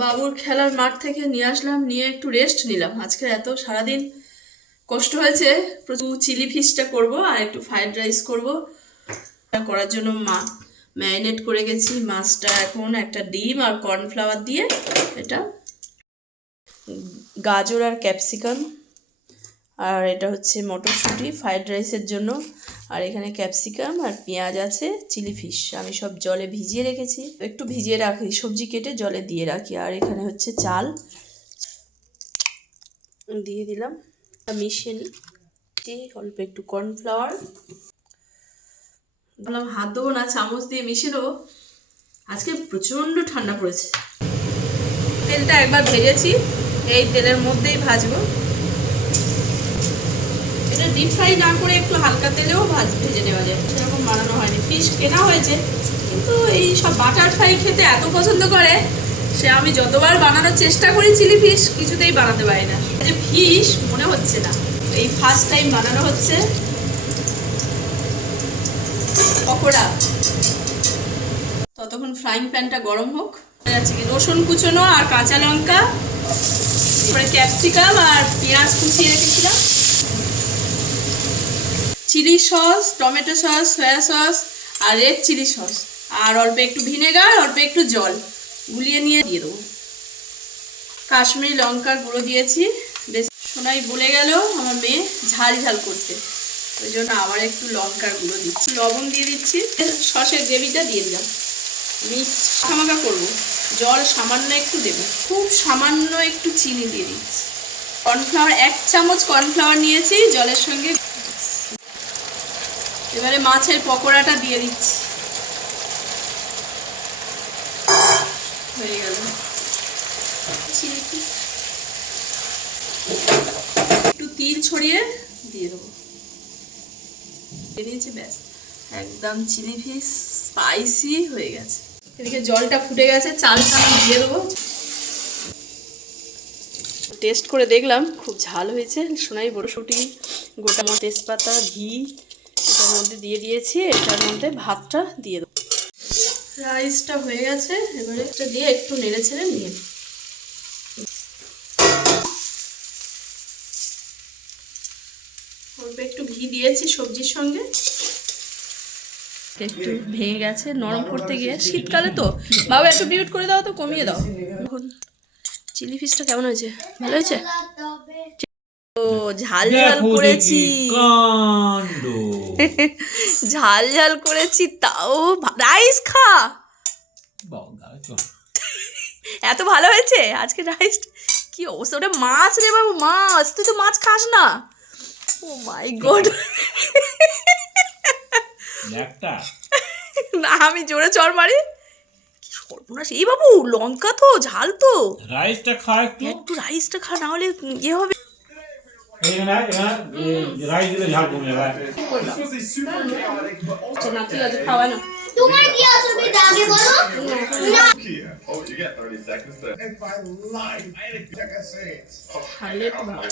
বাবুর খেলার মাঠ থেকে নিয়ে আসলাম, নিয়ে একটু রেস্ট নিলাম। আজকে এত সারাদিন কষ্ট হয়েছে, প্রচুর চিলি ফিশটা করব আর একটু ফ্রাইড রাইস করব। করার জন্য মা ম্যারিনেট করে গেছি, মাছটা এখন একটা ডিম আর কর্নফ্লাওয়ার দিয়ে এটা, গাজর আর ক্যাপসিকাম আর এটা হচ্ছে মটরশুঁটি ফ্রাইড রাইসের জন্য। আর এখানে ক্যাপসিকাম আর পেঁয়াজ আছে চিলি ফিশ আমি সব জলে ভিজিয়ে রেখেছি। একটু ভিজিয়ে রাখি, সবজি কেটে জলে দিয়ে রাখি। আর এখানে হচ্ছে চাল। দিয়ে দিলাম। মিশিয়ে দিয়ে অল্প একটু কর্নফ্লাওয়ার বললাম, হাত দেবো না, চামচ দিয়ে মিশিয়ে দেবো আজকে প্রচণ্ড ঠান্ডা পড়েছে। তেলটা একবার ভেজেছি। এই তেলের মধ্যেই ভাজবো। এটা ডিপ ফ্রাই না করে একটু হালকা তেলেও ভাজ ভেজে নেওয়া যায়। সেরকম বানানো হয়নি। ফিশ কেনা হয়েছে, কিন্তু এই সব বাটার ফ্রাই খেতে এত পছন্দ করে, সে আমি যতবার বানানোর চেষ্টা করি চিলি ফিশ কিছুতেই বানাতে পারি না। যে ফিশ মনে হচ্ছে না। এই ফার্স্ট টাইম বানানো হচ্ছে। পকোড়া। ততক্ষণ ফ্রাইং প্যানটা গরম হোক। রসুন কুচনো আর কাঁচা লঙ্কা তারপরে ক্যাপসিকাম আর পেঁয়াজ কুচিয়ে রেখেছিলাম। Chilli sauce, tomato sauce, soya sauce আর রেড চিলি সস আর অল্প একটু ভিনেগার, অল্প একটু জল। গুলিয়ে নিয়ে দিয়ে দেবো। কাশ্মীরি লঙ্কার গুঁড়ো দিয়েছি। বেশ, সোনাই বলে গেল আমার মেয়ে ঝাল ঝাল করতে। ওই জন্য আবার একটু লঙ্কার গুঁড়ো দিচ্ছি। লবণ দিয়ে দিচ্ছি। সসের গ্রেভিটা দিয়ে দিলাম। মিক্স মাখা করব। জল সামান্য একটু দেবো। খুব সামান্য একটু চিনি দিয়ে দিচ্ছি। কর্নফ্লাওয়ার, এক চামচ কর্নফ্লাওয়ার নিয়েছি। জলের সঙ্গে এবারে মাছের পকোড়াটা দিয়ে দিচ্ছি। হয়ে গেল। একটু। তিল ছড়িয়ে দিয়ে দেবো। দিয়ে দিয়েছি, ব্যাস। একদম চিলি ফিশ স্পাইসি হয়ে গেছে। এদিকে জলটা ফুটে গেছে চালটা আমি দিয়ে দেবো। টেস্ট করে দেখলাম, খুব ঝাল হয়েছে। সোনাই বড়শুটি গোটা মতো তেজপাতা, ঘি এটার মধ্যে দিয়ে দিয়েছি এটার মধ্যে ভাতটা দিয়ে দেবো। রাইসটা হয়ে গেছে এবারে এটা দিয়ে একটু নেড়ে ছেড়ে নিয়ে অল্প একটু ঘি দিয়েছি সবজির সঙ্গে। একটু ভেঙে গেছে নরম করতে গিয়ে। শীতকালে তো বাবা একটু মিউট করে দাও তো কমিয়ে দাও। চিলি ফিশটা কেমন হয়েছে? ভালো হয়েছে? ও ঝাল ঝাল করেছি। ঝাল ঝাল করেছি তাও রাইস খা। এত ভালো হয়েছে? আজকে রাইস কি অবস্থা? ওটা মাছ রে বাবু মাছ। তুই তো মাছ খাস না। Oh my god. না আমি জোরে চড় মারি। কি সর্বনাশ। এই বাবু লঙ্কা তো ঝাল তো। রাইসটা খা একটু। একটু রাইসটা খা না হলে ইয়ে হবে। এখানে এখানে রাইস দিলে ঝাল কমে যাবে না ঠিক আছে খাওয়া না তোমার কি অসুবিধা আগে বলো Kia. Oh, you got 30 seconds to. খাইলে একটু ভালো